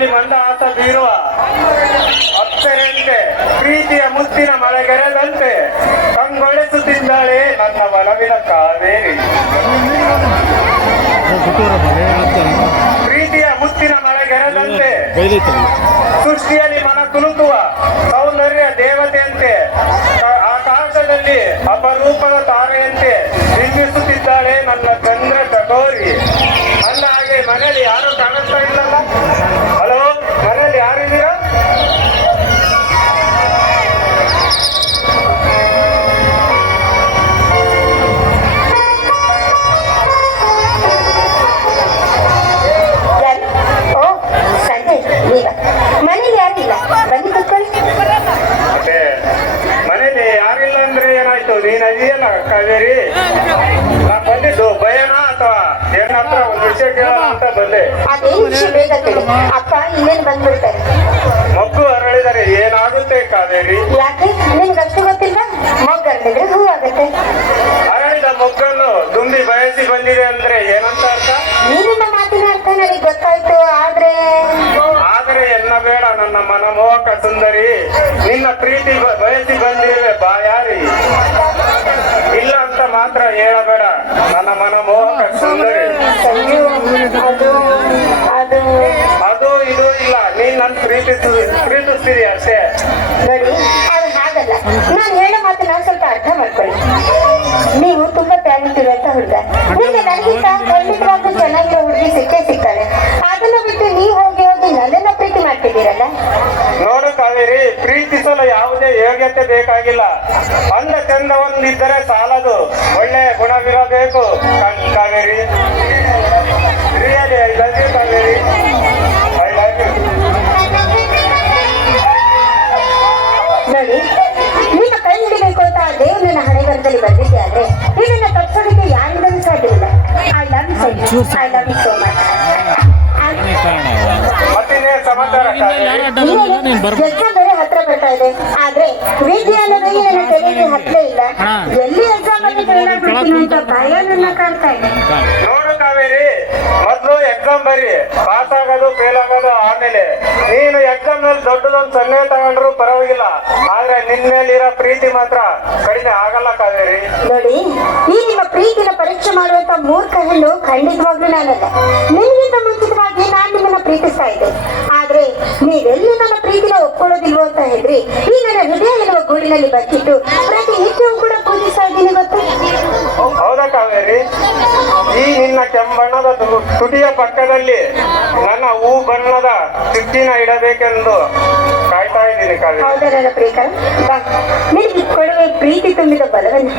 ಕಣ್ಣಲ್ಲಿ ಮಂದಹಾಸ ಬೀರುವ ಅಪ್ಸರೆಯಂತೆ ಪ್ರೀತಿಯ ಮುತ್ತಿನ ಮಳೆಗೆರೆದಂತೆ ಕಂಗೊಳಿಸುತ್ತಿದ್ದಾಳೆ ನನ್ನ ಒಲವಿನ ಕಾವೇರಿ. ಪ್ರೀತಿಯ ಮುತ್ತಿನ ಮಳೆಗೆರೆದಂತೆ ಸೃಷ್ಟಿಯಲ್ಲಿ ಮನ ತುಳುಕುವ ಸೌಂದರ್ಯ ದೇವತೆಯಂತೆ ಆಕಾಶದಲ್ಲಿ ಅಪರೂಪದ ತಾರೆಯಂತೆ ಬಿಂಬಿಸುತ್ತಿದ್ದಾಳೆ ನನ್ನ ಚಂದ್ರ ಚಕೋರಿ. ಅಂದ ಹಾಗೆ ಮನೆಯಲ್ಲಿ ಯಾರು ಕಾಣಿಸ್ತಾ ಇಲ್ಲಲ್ಲ? ಹಲೋ, ಮನೆಯಲ್ಲಿ ಯಾರಿದ್ದೀರಾ? ಮನೇಲಿ ಯಾರಿಲ್ಲ, ಬನ್ನಿ ಕೂತ್ಕೊಳ್ಳಿ. ಮತ್ತೆ ಮನೇಲಿ ಯಾರಿಲ್ಲ ಅಂದ್ರೆ ಏನಾಯ್ತು? ನೀನ್ ಇದೆಯಲ್ಲ ಕಾವೇರಿ, ನಾ ಬಂದಿದ್ದು ಭಯನಾ ಅಥವಾ ಏನಂತ ಒಂದು ವಿಷಯ ಕೇಳೋಣ ಅಂತ ಬಂದೆ. ಅದೇನು ವಿಷಯ ಬೇಗ ಕೇಳಿ, ಅಪ್ಪ ಇನ್ನೇನು ಬಂದ್ಬಿಡ್ತಾರೆ. ಮಗ್ಗು ಅರಳಿದರೆ ಏನಾಗುತ್ತೆ ಕಾವೇರಿ? ಯಾಕೆ ನಿಮ್ಗೆ ಅಷ್ಟು ಗೊತ್ತಿಲ್ವಾ? ಮೊಗ್ಗು ಅರಳಿದ್ರೆ ಹೂ ಆಗುತ್ತೆ. ಅರಳಿದ ಮೊಗ್ಗನ್ನು ದುಂಬಿ ಬಯಸಿ ಬಂದಿದೆ ಅಂದ್ರೆ ಏನಂತ ಅರ್ಥ? ನೀನಿನ್ನ ಮಾತಿನ ಅರ್ಥ ನನಗೆ ಗೊತ್ತಾಯ್ತು, ಆದ್ರೆ ಬೇಡ ನನ್ನ ಮನಮೋಹಕ ಸುಂದರಿ, ನಿನ್ನ ಪ್ರೀತಿ ಬಯಸಿ ಬಂದಿರುವೆ ಬಾಯಾರಿ. ಇಲ್ಲ ಅಂತ ಮಾತ್ರ ಹೇಳಬೇಡ ನನ್ನ ಮನಮೋಹಕ ಸುಂದರಿ. ಅದು ಇದು ಇಲ್ಲ, ನೀನ್ ನನ್ನ ಪ್ರೀತಿಸ್ತೀರಿ ಅಷ್ಟೇ. ನೋಡಿ, ಅದು ಹಾಗಲ್ಲ. ನಾನು ಹೇಳೋ ಮಾತನ್ನ ಸ್ವಲ್ಪ ಅರ್ಥ ಮಾಡ್ಕೊಳ್ಳಿ. ನೀವು ತುಂಬಾ ಟ್ಯಾಲೆಂಟ್ ಇರುವಂತ ಹುಡುಗ, ನಿಮಗೆ ನನಗಿಂತ ಖಂಡಿತವಾಗ್ಲೂ ಚೆನ್ನಾಗಿರೋ ಹುಡುಗಿ ಸಿಗ್ತಾಳೆ. ಅದನ್ನ ಬಿಟ್ಟು ನೀವು ಹೋಗಿ ನನ್ನೆಲ್ಲ ಪ್ರೀತಿ ಮಾಡ್ತಿದ್ದೀರಲ್ಲ? ನೋಡು ಕಾವೇರಿ, ಪ್ರೀತಿಸಲು ಯಾವುದೇ ಯೋಗ್ಯತೆ ಬೇಕಾಗಿಲ್ಲ. ಅಂದ ಚಂದ ಒಂದಿದ್ದರೆ ಸಾಲದು, ಒಳ್ಳೆ ಗುಣವಿರಬೇಕು Kaveri. Really I love you Kaveri, I love you. ನೋಡಿ, ನಿಮ್ಮ ಕೈ ಹಿಡಿಬೇಕು ಅಂತ ಆ ದೇವ್ ನನ್ನ ಹಣೆಬರದಲ್ಲಿ ಬಂದಿದ್ದೆ ಆದ್ರೆ ಇದನ್ನ ತಪ್ಪಿಸೋದಕ್ಕೆ ಯಾರಿಂದಲೂ ಸಾಧ್ಯವಿಲ್ಲ. I love you, I love you so much. Exam ಬೇರೆ ಹತ್ರ ಬರ್ತಾ ಇದೆ, ಆದ್ರೆ ವಿದ್ಯೆ ಅನ್ನೋದಾಗಿ ನನ್ನ ತಲೆಗೆ ಹತ್ತಲೇ ಇಲ್ಲ. ಎಲ್ಲಿ ಎಕ್ಸಾಮ್ ಅಲ್ಲಿ ಫೇಲ್ ಆಗ್ಬಿಡ್ತೀನಿ ಅಂತ ಭಯ ನನ್ನ ಕಾಡ್ತಾ ಇದೆ. ನೋಡು ಕಾವೇರಿ, ಮೊದ್ಲು ಎಕ್ಸಾಮ್ ಬರಿ, ಪಾಸ್ ಆಗೋದು ಫೇಲ್ ಆಗೋದು ಆಮೇಲೆ. ನೀನು ಎಕ್ಸಾಮ್ ನಲ್ಲಿ ದೊಡ್ಡದೊಂದು 0 ತಗೊಂಡ್ರು ಪರವಾಗಿಲ್ಲ, ಆದ್ರೆ ನಿನ್ ಮೇಲಿರೋ ಪ್ರೀತಿ ಮಾತ್ರ ಕಡಿಮೆ ಆಗಲ್ಲ ಕಾವೇರಿ. ನೋಡಿ, ಈ ನಿಮ್ಮ ಪ್ರೀತಿನ ಪರೀಕ್ಷೆ ಮಾಡುವಂತ ಮೂರ್ಖ ಹೆಣ್ಣು ಖಂಡಿತವಾಗ್ಲೂ ನಾನಲ್ಲ. ನಿಮ್ಗಿಂತ ಮುಂಚಿತವಾಗಿ ನಾನು ನಿಮ್ಮನ್ನ ಪ್ರೀತಿಸ್ತಾ ಇದ್ದೆ, ಆದ್ರೆ ನೀವೆಲ್ಲಿ ನನ್ನ ಪ್ರೀತಿನ ಒಪ್ಕೊಳ್ಳೋದಿಲ್ವೋ ಅಂತ ಹೇಳ್ರಿ ಈ ನನ್ನ ಹೃದಯ ಎನ್ನುವ ಗೂಡಿನಲ್ಲಿ ಬಚ್ಚಿಟ್ಟು ಪ್ರತಿ ನಿತ್ಯವೂ ಕೂಡ ಪೂಜಿಸ್ತಾ ಇದ್ದೀನಿ ಗೊತ್ತು. ಹೌದಾ ಕಾವೇರಿ? ಈ ನಿನ್ನ ಕೆಂಬಣ್ಣದ ತುಟಿಯ ಪಕ್ಕದಲ್ಲಿ ನನ್ನ ಹೂ ಬಣ್ಣದ ಚುಕ್ಕಿನ ಇಡಬೇಕೆಂದು ಕಾಯ್ತಾ ಇದ್ದೀನಿ ಕಾವೇರಿ. ಹೌದಾ ನನ್ನ ಪ್ರೀತ? ಬಾ, ನಿನಗೆ ಕೊಡುವೆ ಪ್ರೀತಿ ತುಂಬಿದ ಬಲವನ್ನು.